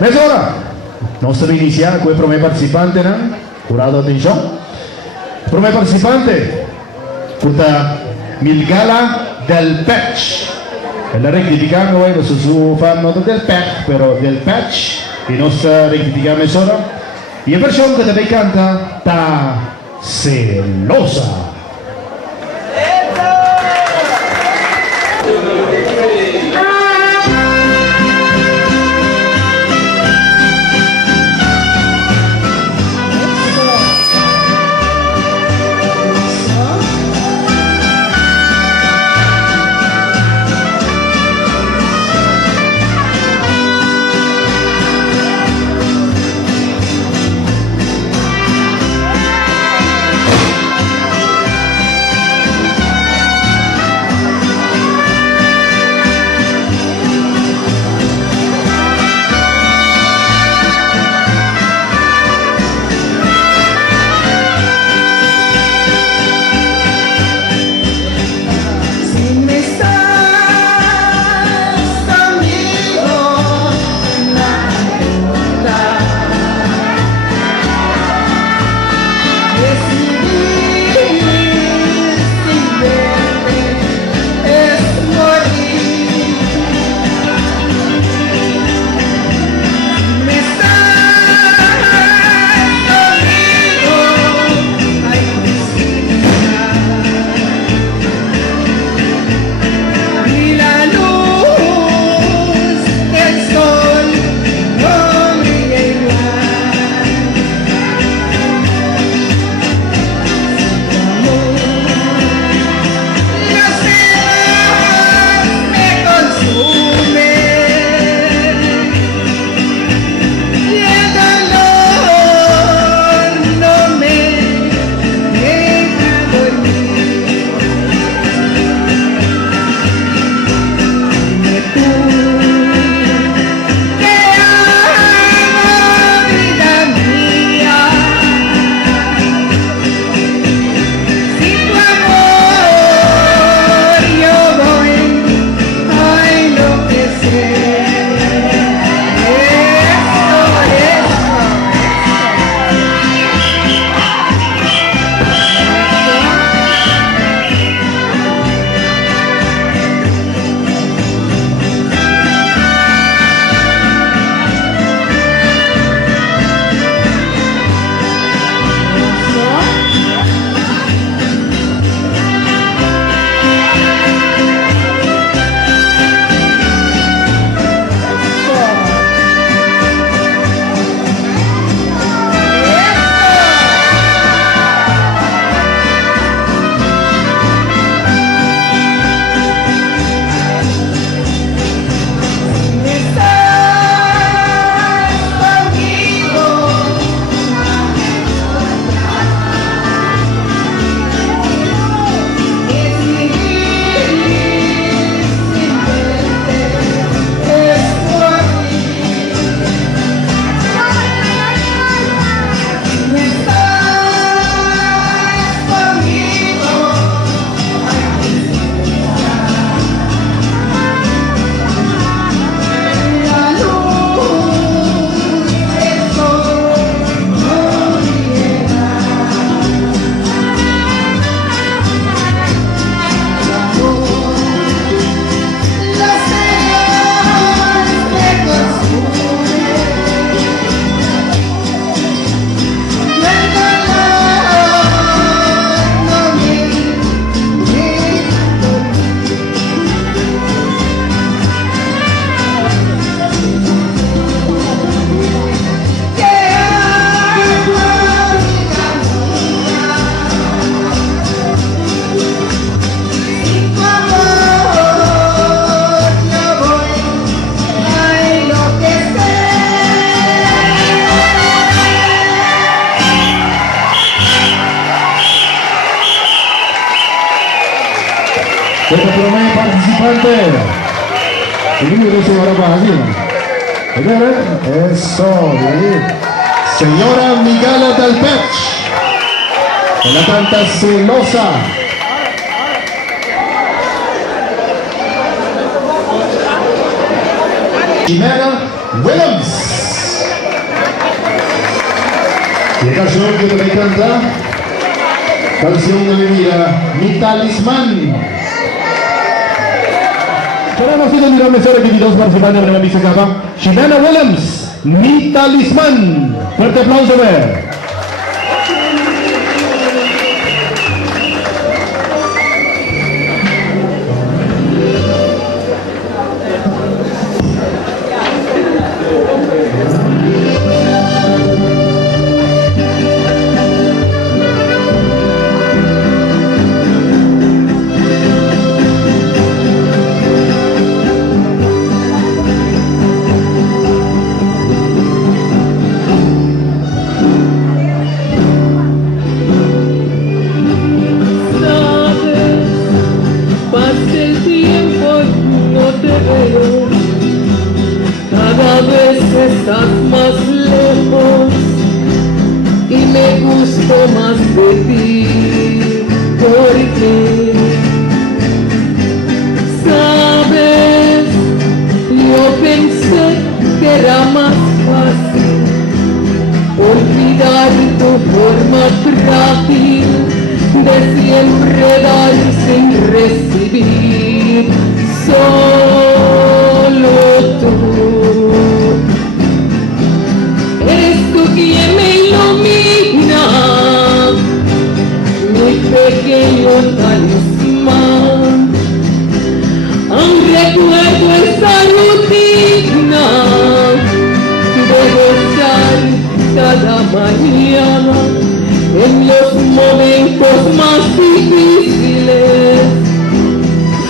Mesora, nostro iniziare con il primo partecipante, no? Curado attenzione. Primo partecipante, puta Milgala del Patch. La rectificamos hoy, su fan nota del Patch, però del Patch, e nostra rectificamos Mesora. E la versione che te canta, ta celosa. Questo per me partecipante. Quindi adesso ora quasi. Vedete? Eso, Señora Migala del Patch. E la canta celosa. Jimena Williams. Y la canción que me canta, canción de mi vida, Mi Talismán. Queremos ir a mensaje aquí dos participantes de la misa capa. Ximena Williams, Mi Talismán. Fuerte aplauso, ver. Estás más lejos y me gusto más de ti, porque sabes, yo pensé que era más fácil olvidar tu forma frágil de siempre dar sin recibir, solo tú. Quien me ilumina, mi pequeño talismán. Aún recuerdo esa rutina de gozar cada mañana en los momentos más difíciles.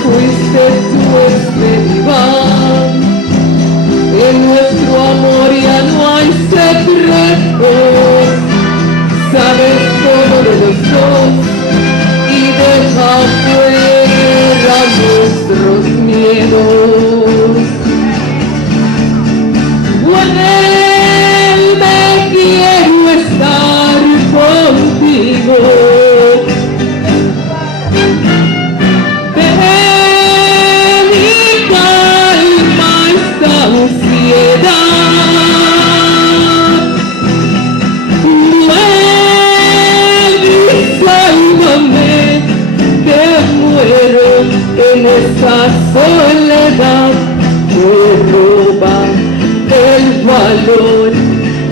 Fuiste tú este diván. En nuestro amor ya no hay secretos, sabes todo de los dos y deja fuera nuestros miedos. Vuelve, quiero estar contigo. En esa soledad que roba el valor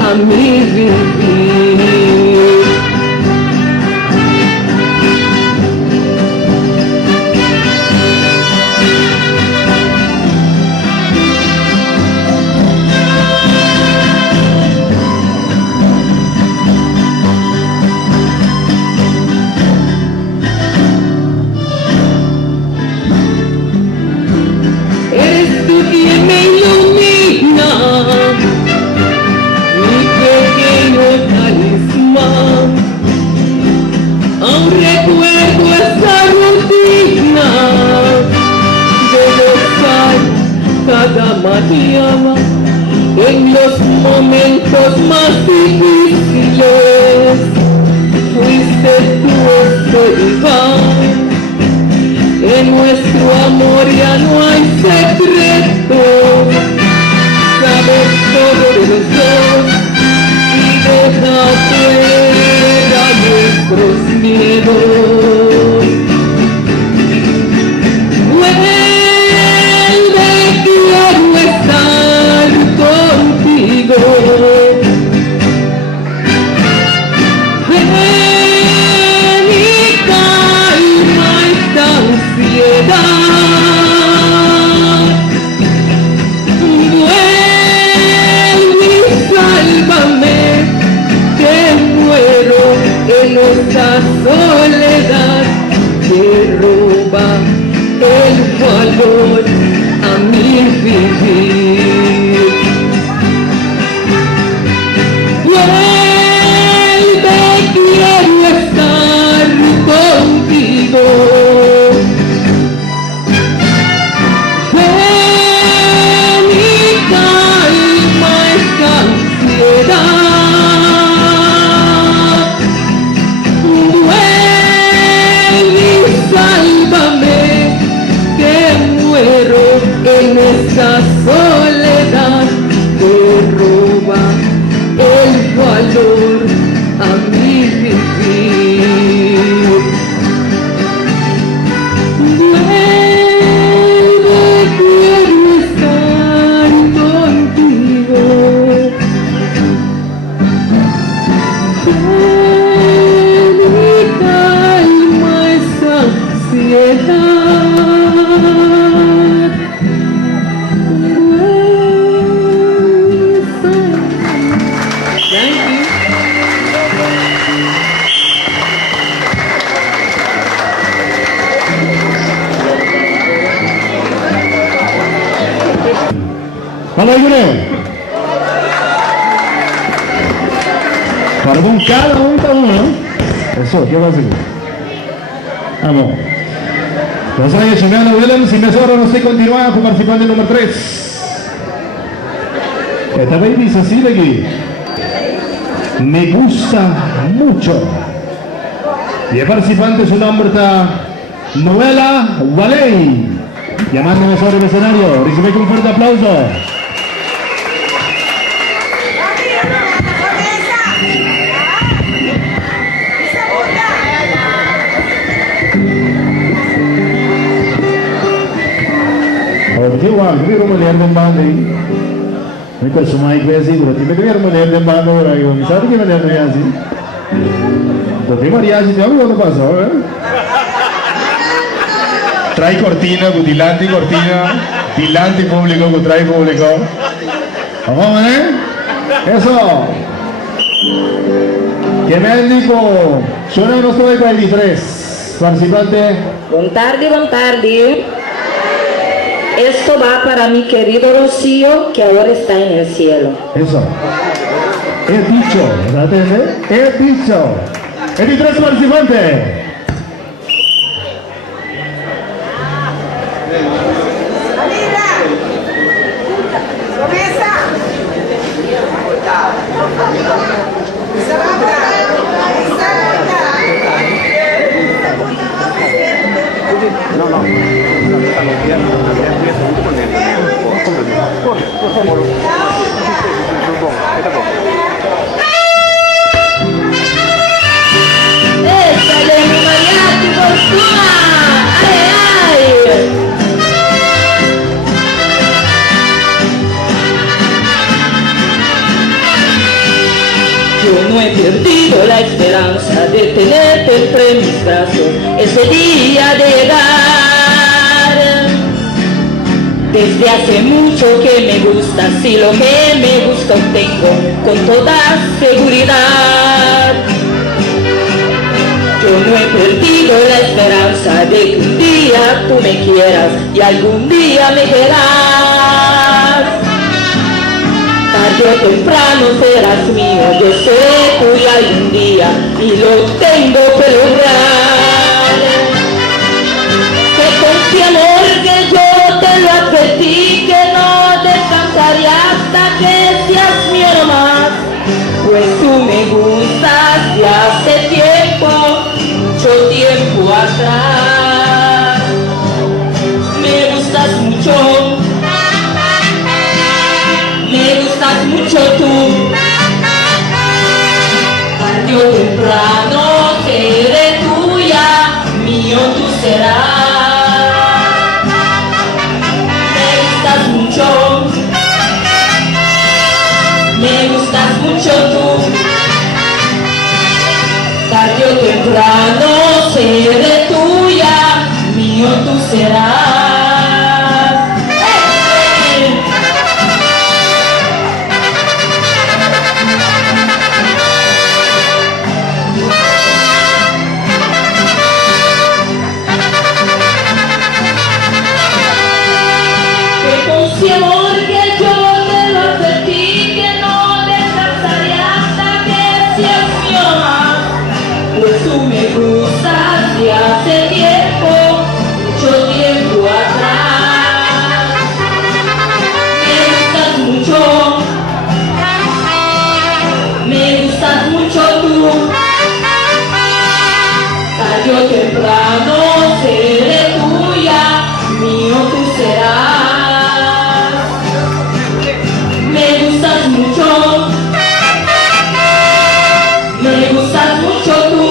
a mi vivir. Quien me ilumina, mi pequeño talismán. Aún recuerdo esa rutina de gozar cada mañana en los momentos más difíciles. Fuiste tú este diván. En nuestro amor ya no hay secreto, sabes todo de los dos y deja fuera nuestros miedos. Vuelve, quiero estar contigo. Esa soledad que roba el valor a mi vivir. Vuelve, quiero estar contigo. Ven y calma esta ansiedad. Hola, Guneo. Para un cada uno. Eso, ¿qué pasa aquí? Vamos. Los años Chimeno Williams y Mesoro nos continúa con participante número 3. Esta baby dice así de aquí. Me gusta mucho. Y el participante su nombre está Noela Waley. Llamándome sobre el escenario. Recibe un fuerte aplauso. Igual, quiero mulher de banda aí. Me penso mais que assim, bro. Tive que ver mulher de banda agora aí. Sabe que mulher é assim? Porque mariachi, já viu o que passou, né? Trae cortina, dilante cortina, dilante público, que trae público. Vamos, ¿eh? Eso. Que me dijo, suena nuestro de 43. Participante. Buon tardi. Esto va para mi querido Rocío, que ahora está en el cielo. Eso. He dicho, ¿verdad? He dicho. 23 participantes. ¡Échale mi mariachi por encima! ¡Ay! Yo no he perdido la esperanza de tenerte entre mis brazos ese día de llegar. Desde hace mucho que me gustas y lo que me gusta obtengo con toda seguridad. Yo no he perdido la esperanza de que un día tú me quieras y algún día me querrás. Tarde o temprano serás mío, yo seré tuya algún día y lo tengo que lograr. Que con tu amor que yo te lo advertí, que no descansaría hasta que seas mío nomás. Pues tú me gustas de hace tiempo, mucho tiempo atrás. Me gustas mucho. Me gustas mucho tú. Tarde o temprano seré tuya, mío tú serás. Me gustas mucho. Me gustas mucho tú. Tarde o temprano seré tuya, mío tú serás. Si amor que yo te lo advertí, que no descansaría hasta que seas mío más. Pues tú me gustas de hace tiempo, mucho tiempo atrás. Me gustas mucho. Me gustas mucho tú. Tarde o temprano seré tuya, mío tú serás. Me gustas mucho. Me gustas mucho tú.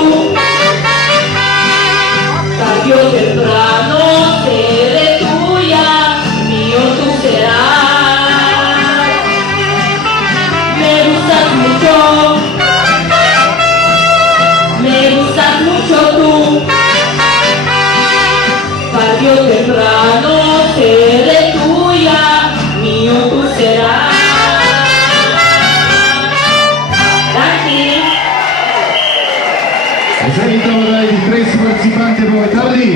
Tarde o temprano seré tuya, mío tú serás. Me gustas mucho. Me gustas mucho tú. Tarde o temprano seré tuya, mío tú serás. Esaurito dai 23 partecipanti come tardi.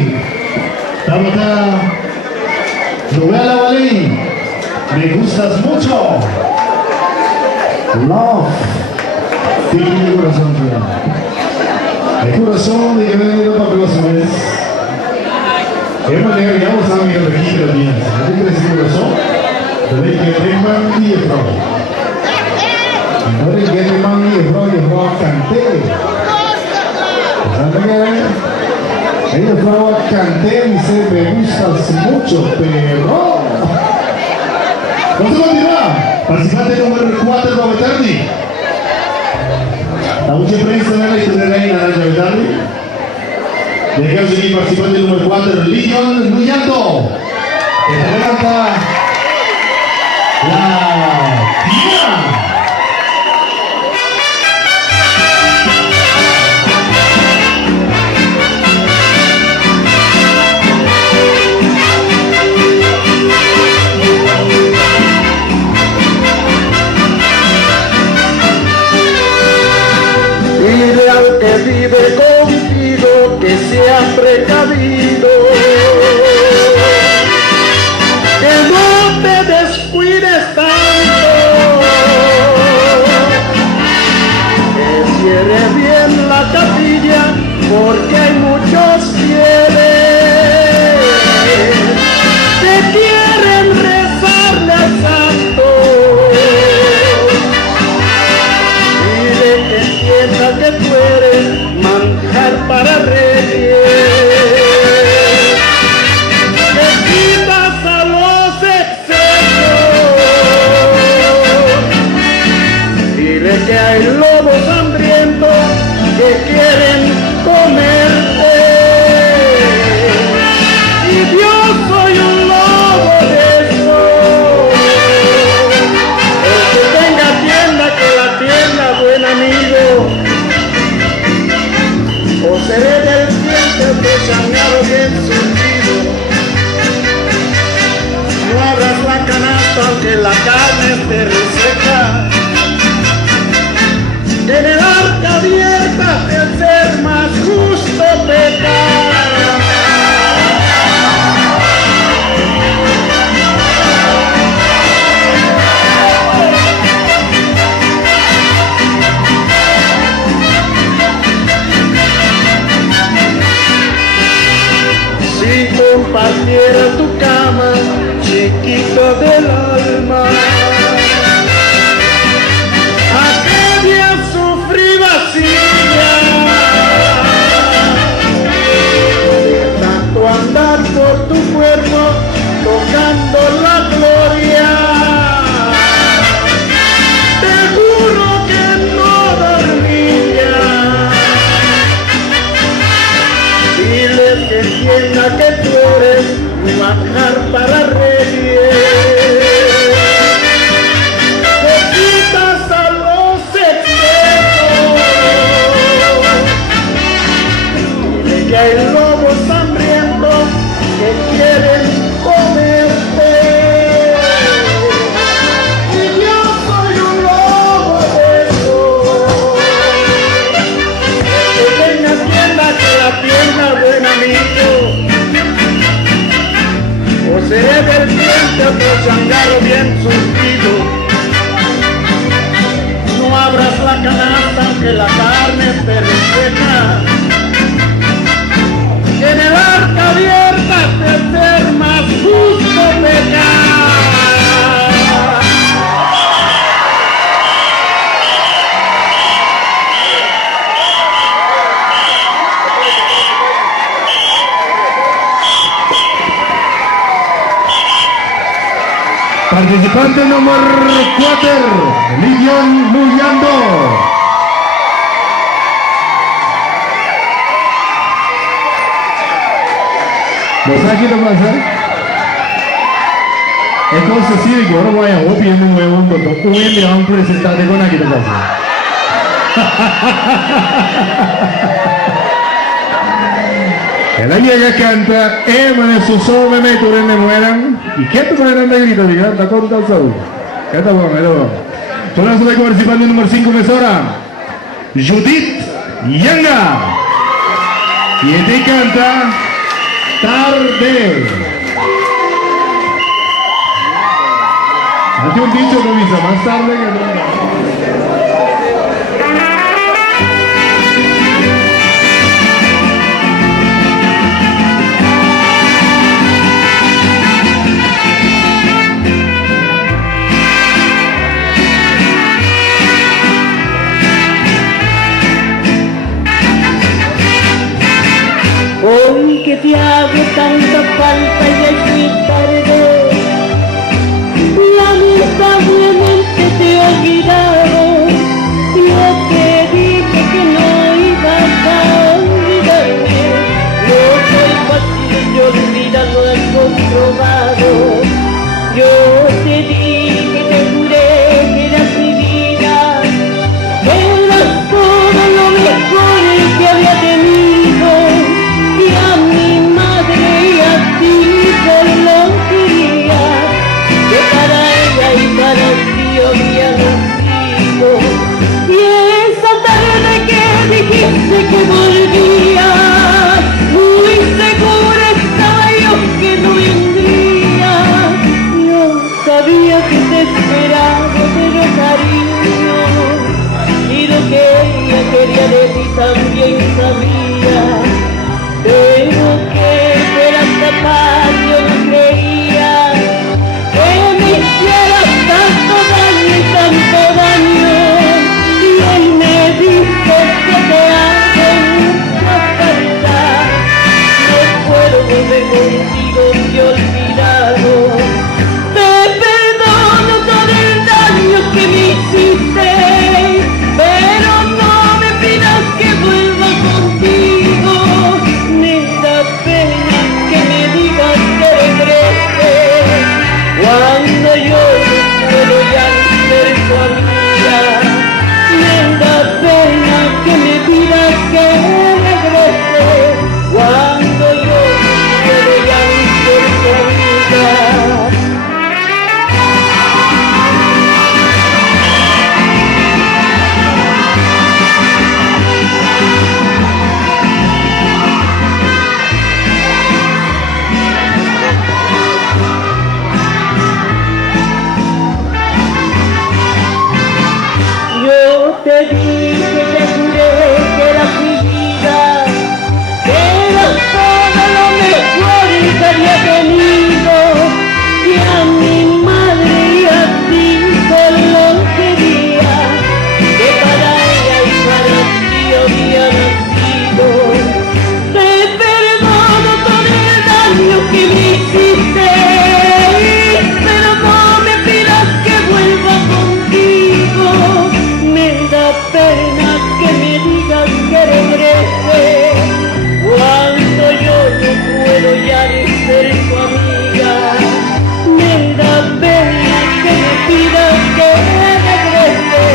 Stavo da Noela Waley. Me gustas mucho. Love. Tiene el corazón, tío. El corazón de que me han ido para próximas. Hemos llegado a mi registro de días. ¿No te crees el corazón? Pero hay que teman y el rojo. No hay que teman y el rojo canté. ¿Sabes qué? El rojo canté y se me gustas mucho, pero... Vamos a continuar. Participante número 4, Robert Tardy. La mucha prensa de la historia de la Naranja Betardi. Dejamos aquí participante número 4, Legion Luyando. Que se levanta la tía. Dile al que vive contigo que sea precavido, que no te descuides tanto, que cierre bien la capilla porque hay muchos fieles que quieren rezarle al santo. Que tú eres manjar para reyes, que quitas a los excesos. Dile que hay lobos hambrientos que quieren comerte, y yo soy un lobo de esos. El que tenga tienda, que la tienda, buen amigo. O seré del diente que sangrado bien surgido. No abras la canasta aunque la carne esté reseca. En el arca abierta de ser más justo pecar. Si compartiera tu cama, chiquito del alma, aquella sufrí vacía, de tanto andar por tu cuerpo, tocando la gloria, te juro que no dormía. Diles que entienda que tú eres un manjar para reyes, que quitas a los excesos. Dile que hay lobos hambrientos que quieren comerte, y yo soy un lobo de esos. Que tenga tienda, que la tienda, buen amigo. O seré del diente otro changarro bien surtido. No abras la canasta aunque la carne esté reseca. En el arca abierta de ser más justo pecar. Participante número 4, Legion Luyando. ¿Vos sabés qué te pasa? Es cosa así de que ahora voy a pidiendo un huevo, un le van a presentarte con aquí te pasa. El año que canta, Emane su sol me meto en me mueran. ¿Y qué te ponen en negrito? Diga, está con tal sol. ¿Qué está bueno? Por eso de participante número 5 mesora, Judith Yanga. Y este canta Tarde. Hazte un dicho, Luisa, más tarde que nunca. Hoy que te hago tanta falta y es muy tarde, lamentablemente te he olvidado. Yo te dije que no ibas a olvidarme. No soy fácil de olvidar, lo has comprobado. Yo te dije, te juré que eras mi vida, que eras todo lo mejor que había tenido. Y a mi madre y a ti solo quería, que para ella y para ti había nacido. Y esa tarde que dijiste que volvías, muy segura estaba yo que no vendría. Yo sabía que te esperaba, pero cariño, y lo que ella quería de ti también sabía. Pero que fueras capaz, yo no creía que me hicieras tanto daño y tanto daño. Y él me dice que te hace mucha falta. No puedo volver contigo, te he olvidado. Te perdono todo el daño que me hiciste, pero no me pidas que vuelva contigo. Me da pena que me digas que regrese, cuando yo no puedo ya ni ser tu amiga. Me da pena que me pidas que regrese, cuando yo no puedo ya ni ser tu amiga. Yo te dije, te juré que eras mi vida, que eras todo lo mejor que había tenido. Y a mi madre y a ti solo quería, que para ella y para ti había nacido. Te perdono todo el daño que me hiciste, pero no me pidas que vuelva contigo. Me da pena que me digas que regrese, cuando yo no puedo ya ni ser tu amiga. Me da pena que me pidas que regrese,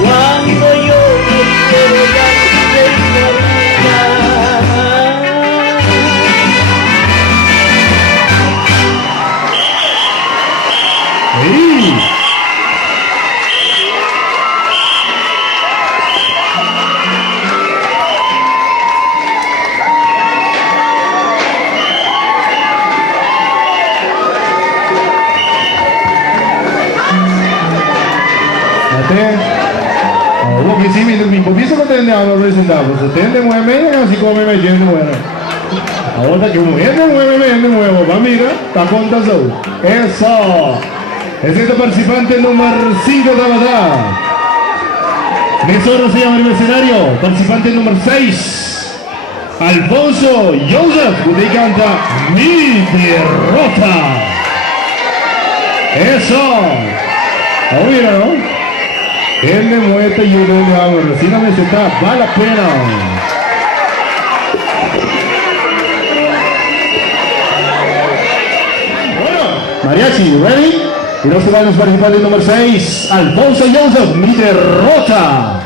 cuando yo no puedo ya ni ser tu amiga. ¡Ey! Vou che si vede un po' visto che andiamo a presentare, se tende mueve así come me tiene mueve. Ahora que me muevo, va mira, está contando. Eso. Es este participante número 5 de la edad. Nosotros se llama el mercenario, participante número 6. Alfonso Joseph, que canta Mi Derrota. Eso. Mira, ¿no? Él le muestra y yo le hago, recién me está, vale la pena. Bueno, mariachi, ready? Y nos vamos a participar del número 6, Alfonso Joseph, Mi Derrota.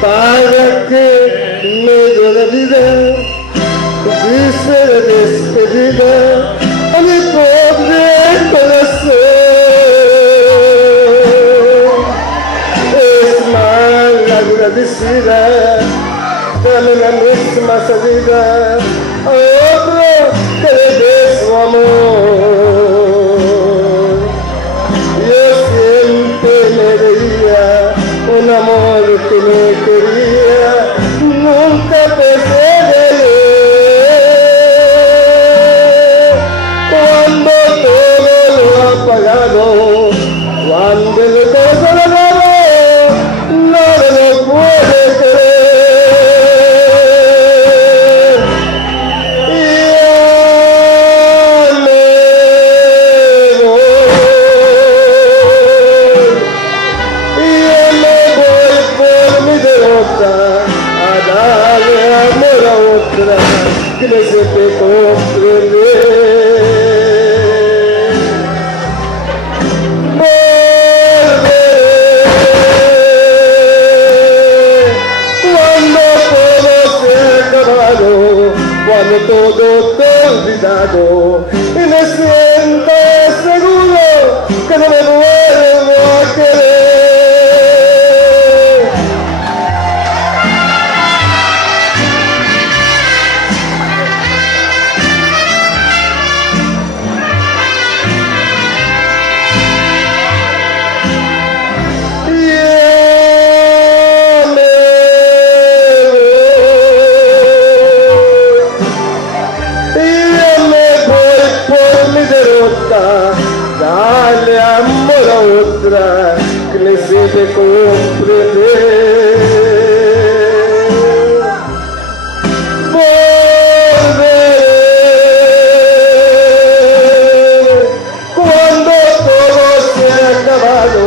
Para que me dio la vida, quise la despedida a mi pobre corazón. decida, dame la misma salida a otro que le dé su amor. Yo siempre me veía un amor que me quería, nunca pensé de él. Cuando todo lo ha pagado, cuando el todo lo dado, nada lo puede querer. Y yo me voy, y yo me voy por mi derrota a darle amor a otra que me sepa comprender. Cuando todo te he olvidado y me siento seguro que no me vuelvo a querer. Dale amor a otra que le sepa comprender. Volveré cuando todo se ha acabado,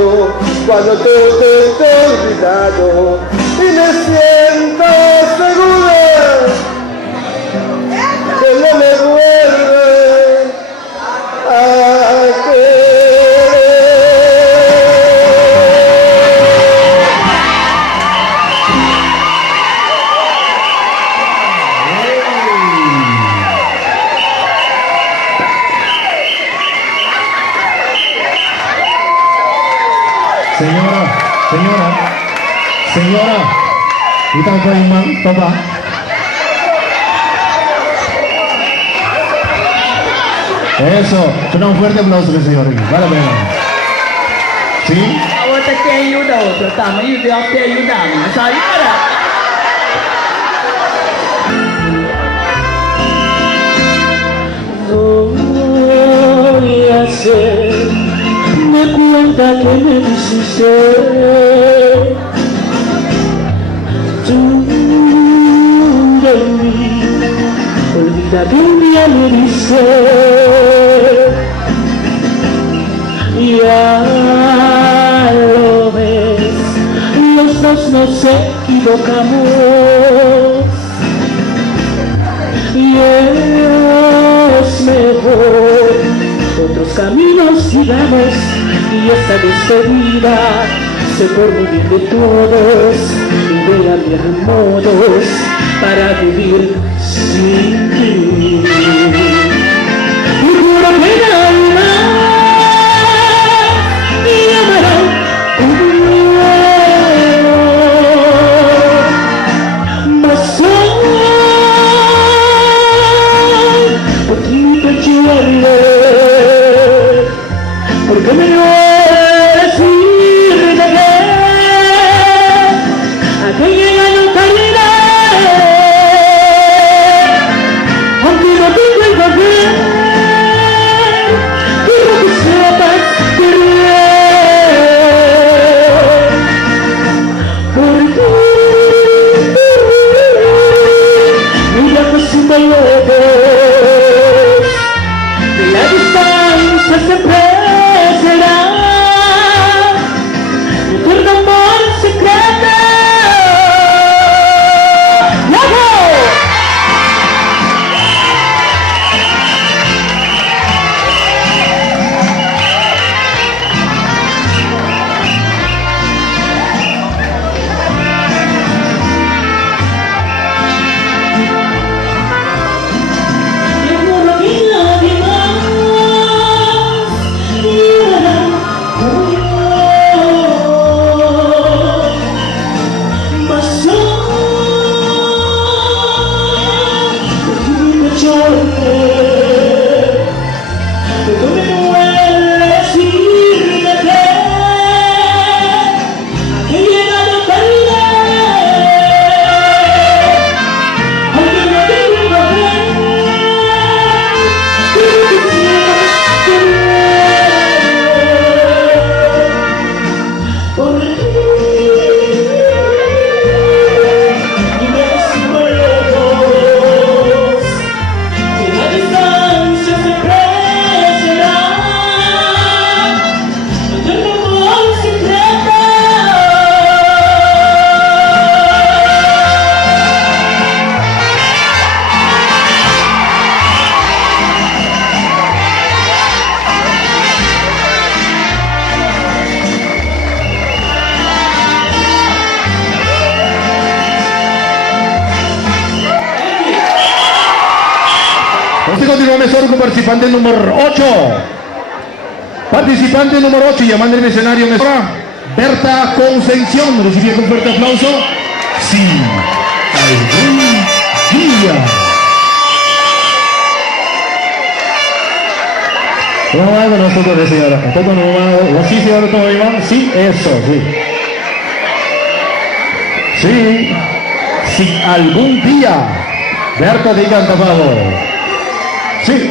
cuando todo te he olvidado y me siento seguro que no me vuelve a Señora, kita ko yung baba. Eso, suena un fuerte aplauso, señor. Vale la pena. ¿Sí? 我在电影的，我说咱们一定要电影的，啥意思？ Voy a hacerme cuenta que me hiciste. Tú de mí, olvida que un día me diste. Ya lo ves, los dos nos equivocamos. Y es mejor otros caminos sigamos y esta despedida se por muy bien de todos y vea mis modos para vivir sin ti. Y juro que nada me amará como mas por ti mi pecho arde, porque me duele decirte que aquella no terminé. continuamos ahora con participante número 8. Participante número 8, llamando al escenario, Berta Concepción. Recibe con fuerte aplauso. Sí, algún día. ¿Cómo va con nosotros, señora? ¿Entonces no va? ¿Sí, señora? ¿Cómo va? Sí, eso, sí. Sí, si algún día Berta diga ante favor. Sí.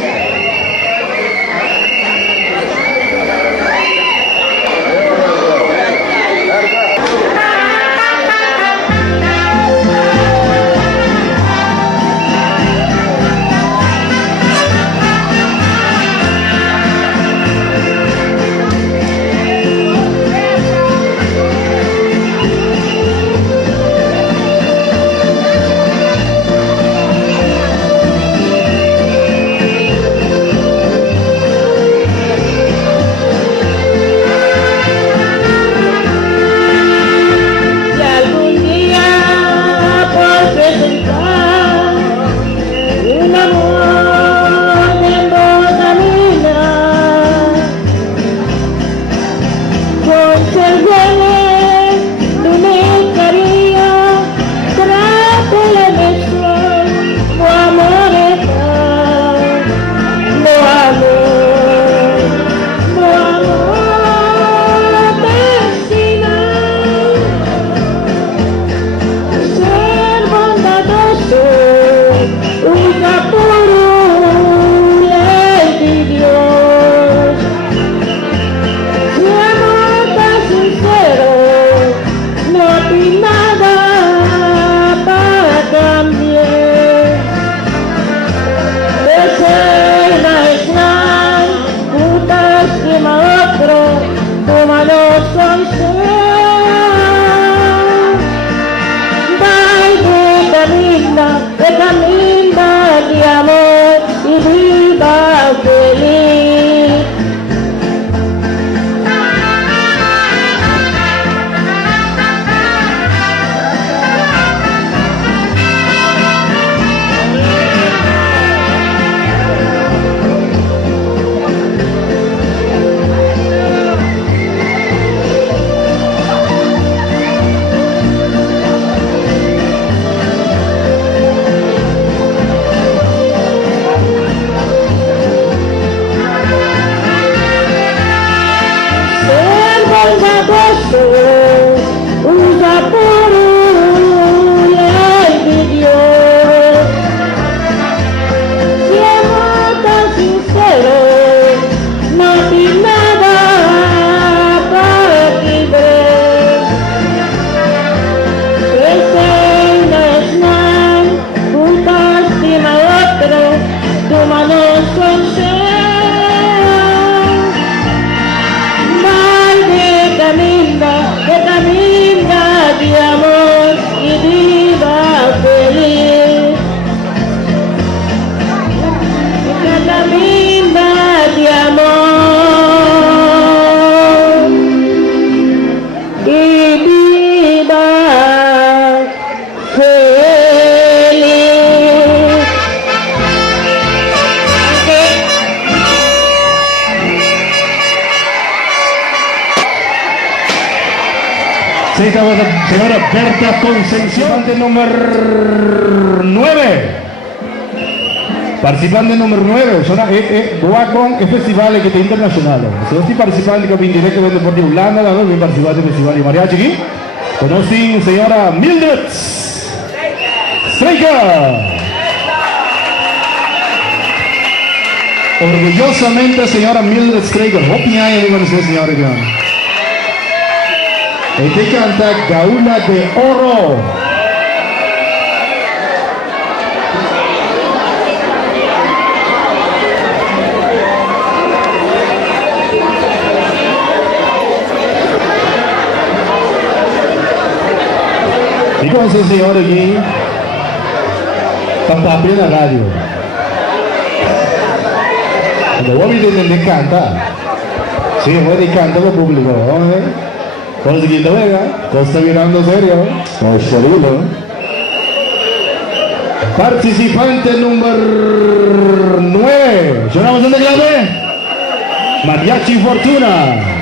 Sí, señora Berta Concepción, participante número 9. Participante número 9, sono Guacon e festival che è internazionale. Se non si partecipanti che in diretto del Deportivo Holanda, da noi partecipate al festival di mariachi qui. Conosci signora Mildred Stryker. Orgullosamente signora Mildred Stryker. Opinione di questa signora che e te canta Gaula de Oro. Y con ese señor aquí, está en la radio. Cuando vos viste de canta, sí, vos de canta con público, ¿no? Con el siguiente Vega, Costa mirando serio, con Chorilo. Participante número 9. ¿Lloramos dónde clave? Mariachi Fortuna.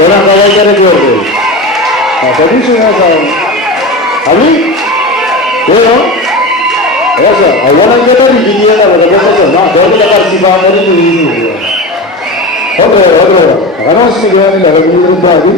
Orang kaya kaya recuerde. Nah, tadi sudah tahu. Abi, bueno, eso. Ahora que la dividida la verdad que eso, no, todo lo que participaba en el video. Otro. Acá no se queda ni la reunión de un party.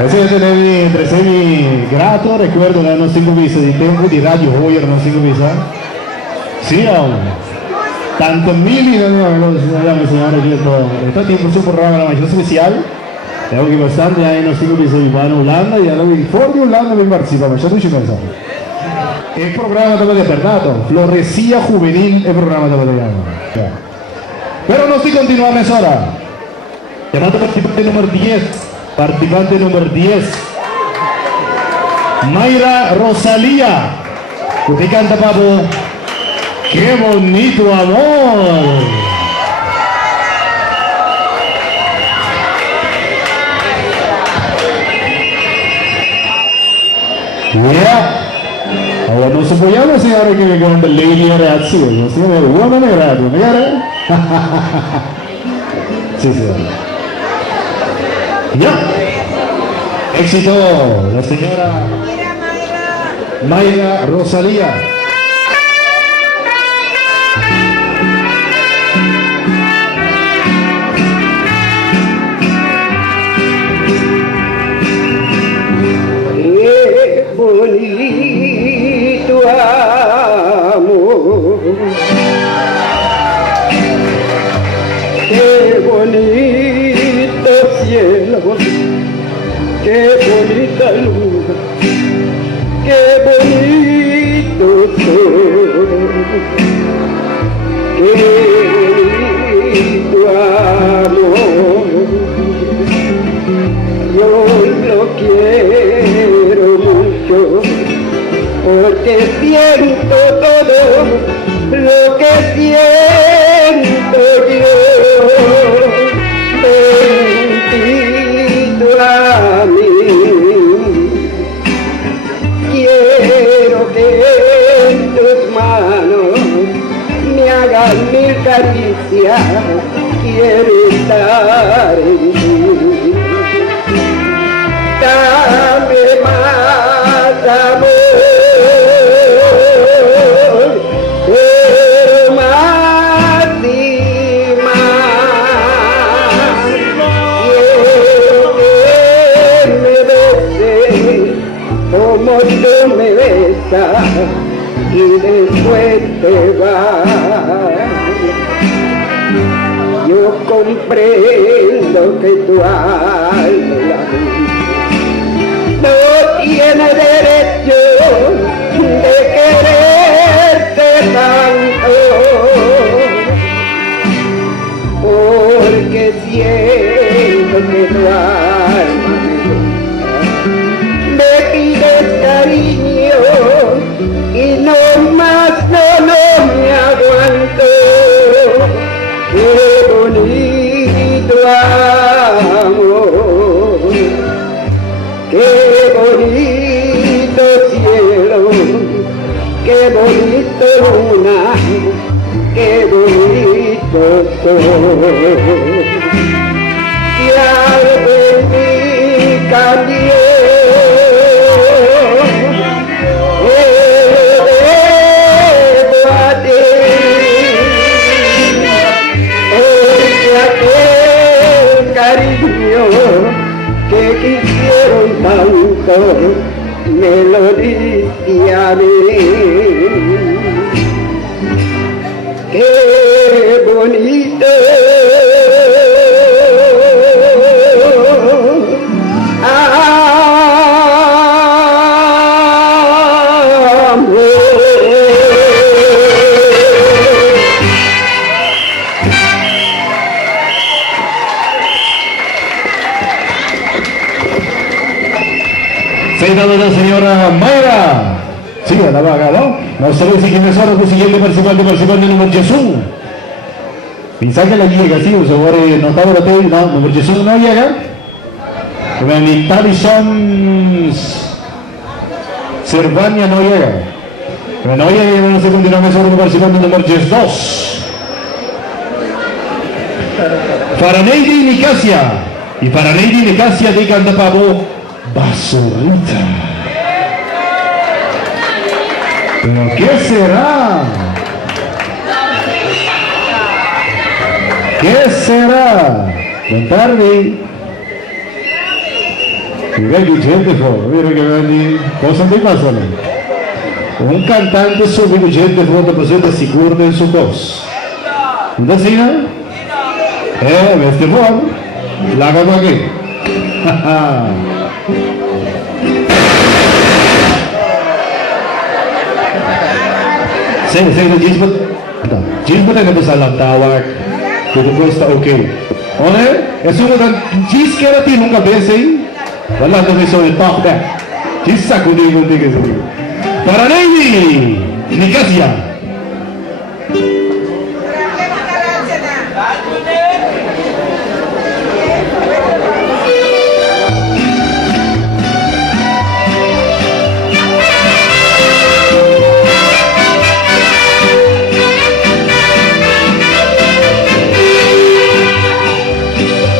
Ese è entre semi grato, ricordo che hanno 5 visa di tempo di Radio Hoy erano 5 visa. Sì, tanto mili non abbiamo signore che sta tiempo su programa la mayor especial. Devo che bastante hai non stiamo bisogno di Olanda e allora fuori di Olanda mi partecipa, ma c'è tu ci pensa. Il programma dove è apertato, Floresía Juvenil è il programma dove andiamo. Però non si continua a mezz'ora. Chiamato partecipante numero 10. Participante numero 10. Mayra Rosalía. Usted canta papo. ¡Qué bonito amor! Yeah. Allora non supponiamo signore che mi canta lei reazione, non si vede uomo ne radio, magari? Sì, sì. Yeah. Éxito, la señora Mayra Rosalía. Bonito amor, qué bonito cielo, qué bonita luna, qué bonito sol, qué bonito amor, yo lo quiero mucho, porque siento todo lo que siento yo. Bendito a mí, quiero que en tus manos me hagan mil caricias, quiero estar en ti. Dame más amor, pero más y más. Quiero que me beses como tú me besas y después te vas. Yo comprendo que tu alma no tiene derecho de quererte tanto, porque siento que tu alma me pides cariño y no más no me aguanto. Qué bonito amor, qué bonito cielo, qué bonito luna, qué bonito sol. Y algo en mí cambió, debo a ti, porque aquel cariño que quisieron tanto me lo diste a mí. Qué bonito Senta la señora Mayra. Sí, la vaga, ¿no? No sabéis si quiénes son los siguientes participante número Jesús. Pensá que la llega, sí, o sea, ahora notado la tele, no, número Jesús no llega. Pero en Italia Cervania no llega. Pero no llega y no se continúa sobre el participante número 2. Para Neidi Nicasia. Y para Neidi Nicasia de Cantapavo, Basurita. ¿Pero qué será? ¿Qué será? Buenas tardes. Mi vecchio gente vero che cosa mi passano? Un cantante subito gente molto presente sicuro del suo corso. Un tazzino? Veste buono? La cosa che? Sige, jeans mo tayo sa lang tawag. Dito ko sa okay. Okay? E sumunod, jeans keratin mong kabese. Wala na may sorry, talk back. Jeans sa kundi kasi. Para Navy, Nicasia.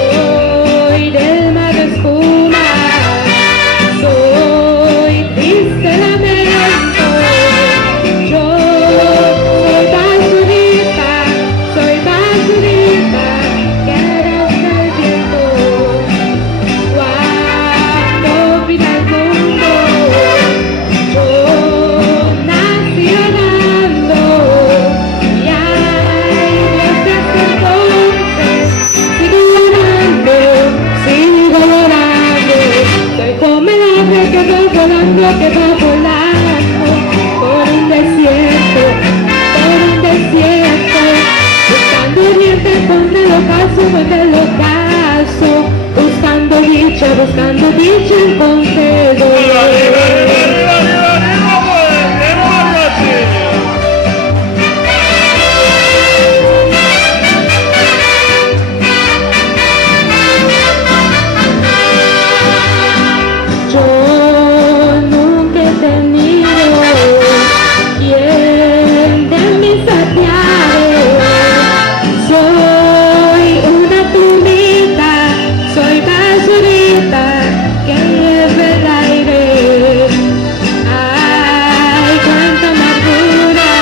Soy del mar de espuma, soy triste lamento. Yo soy basurita que arrastra el viento. Cuando vida el mundo, yo nací llorando y ay, desde entonces sigo llorando. Soy como el ave que va volando por un desierto, buscando oriente contra el ocaso, buscando dicha encontré Yo nunca he tenido quien de mis saciare. Soy una plumita, soy basurita que lleva el aire. Ay, cuánta amargura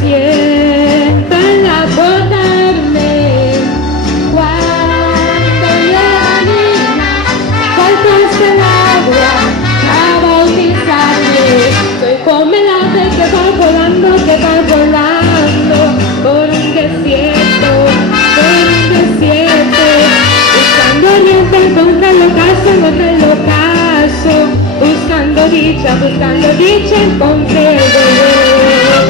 siento al abordarme cuando la niña faltas el agua a bautizarme. Soy como el ave que va volando por un desierto, buscando oriente contra el ocaso, buscando dicha encontré dolor.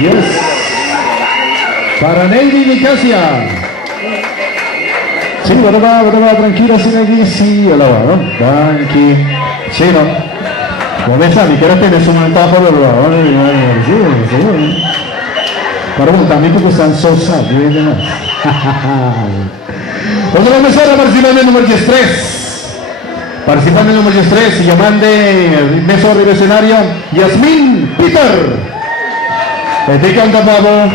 Yes. Para Navy, Nicasia. Sí, ¿verdad? Tranquilo, sin aquí, sí, ¿no? Tranqui. Sí, ¿no? Como esa, ni quiero tener su mantajo, ¿verdad? Sí, seguro. Para un también porque están sosa, ¿sí? Otra mesera participante número 13. Participante número 13, llamando mesa revolucionario, Yasmín Peter. Dedican Capavo,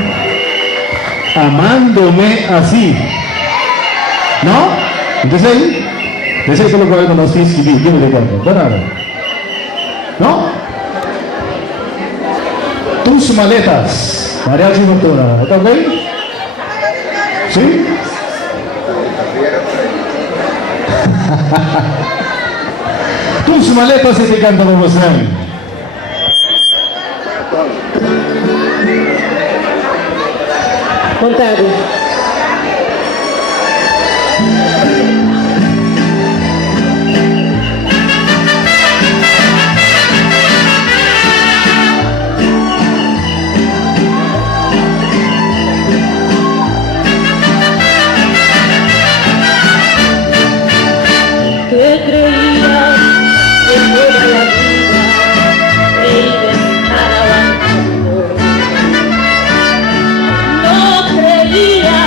amándome así. ¿No? Entonces ahí, eso es lo que con los que yo me cuento. ¿Verdad? ¿No? Tus maletas, María Fortuna. ¿Está ok? ¿Sí? Tus maletas se te cantan como sean. Montagu. Que creías que toda la vida me iba a estar avanzando. No creía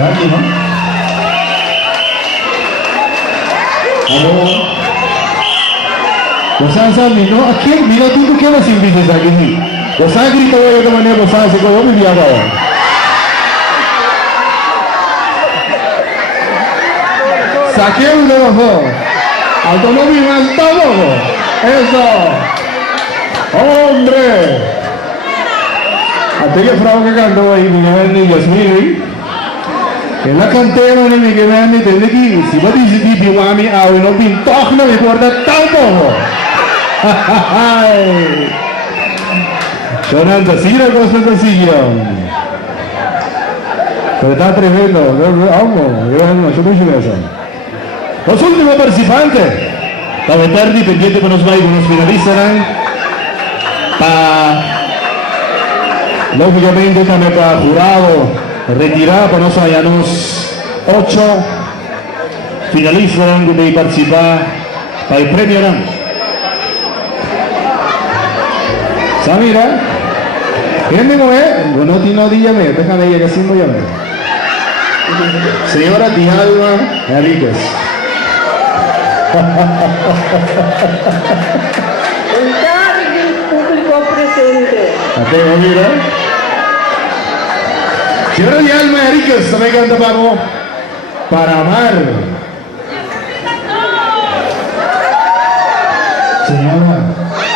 Dale, ¿no? Aló. Bosan sabi, no? Aquí, mira tú qué vas a invitar aquí. Bosan grito yo de manera bosan se cogió mi día ahora. Saqué un nuevo. Automóvil más todo. Eso. Hombre. Hasta que frau que cantó ahí, mi hermano Yasmini. Que la cantera ni mi hermano te dije, si va a decir que mami a uno pintor no me importa tampoco. Jonathan, sí la cosa te siguió. Pero está tremendo, vamos, yo no sé eso. Los últimos participantes, la veterana pendiente para nos va y nos finalizarán. Lógicamente también para jurado retirar para nosotros ya nos 8 finalizarán de participar para el premio. Samira, ¿quién me mueve? Bueno, no dígame, déjame ella que sí me llame. Señora Dialma Enríquez. El público presente. Ateo, mira. Señora Dialma Enríquez, también canta para amar. Señora.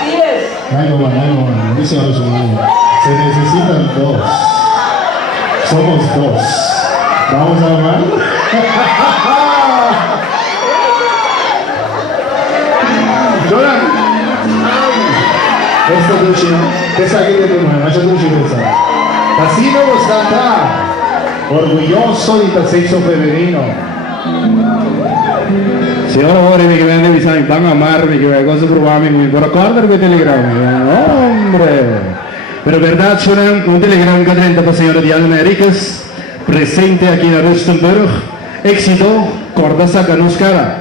10. Ay, no, dice ahora su mano. Se necesitan 2. Somos 2. ¿Vamos a amar? Joran, esto es chino. ¿Qué saqué de tu mano? Eso es un chino. Así nos canta. Orgulloso del sexo femenino. Señora, ahora me que me avisan, van a amarme, que me cosa probarme, pero acordarme telegrama. Hombre. Pero verdad, Joran, un telegrama que 30 para señora Dialma Enríquez, presente aquí en Rustenburg. Éxito, Cordaza Canoscara.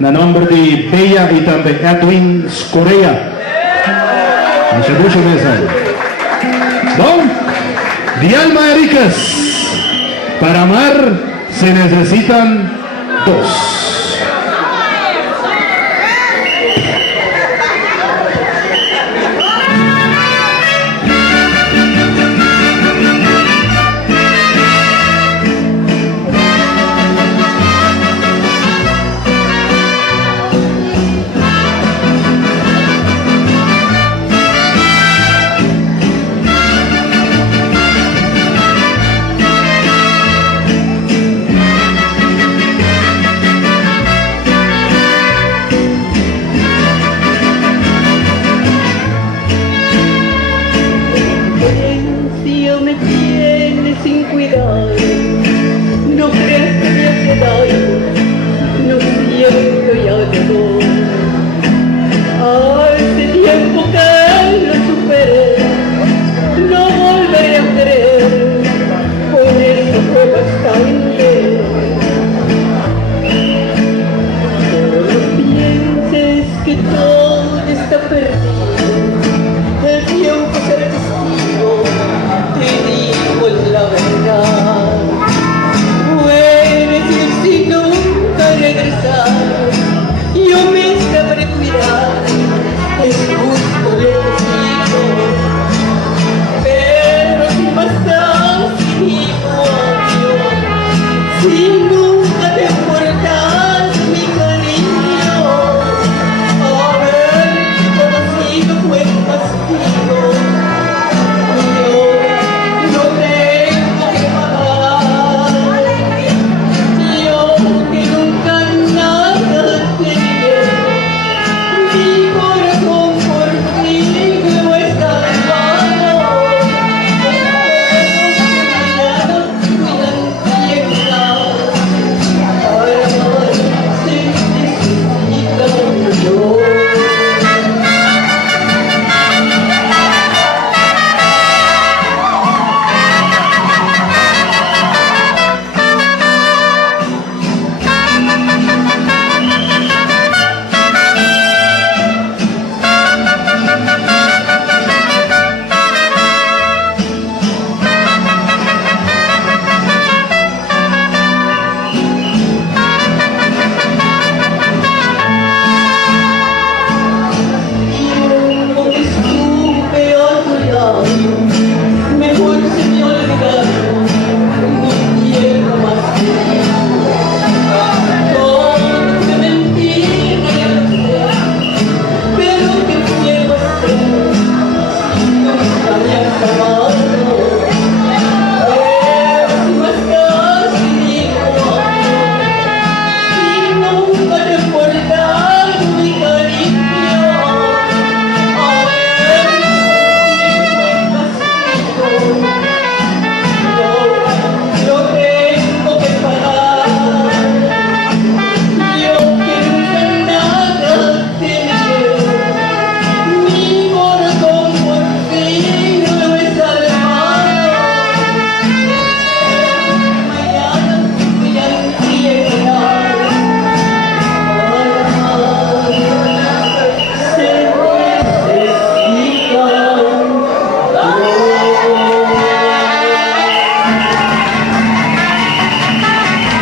Na nombre de Bella y también Edwin Scorea. Mucho mensaje. Don Dialma Enríquez. Para amar se necesitan 2. No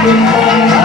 Thank you.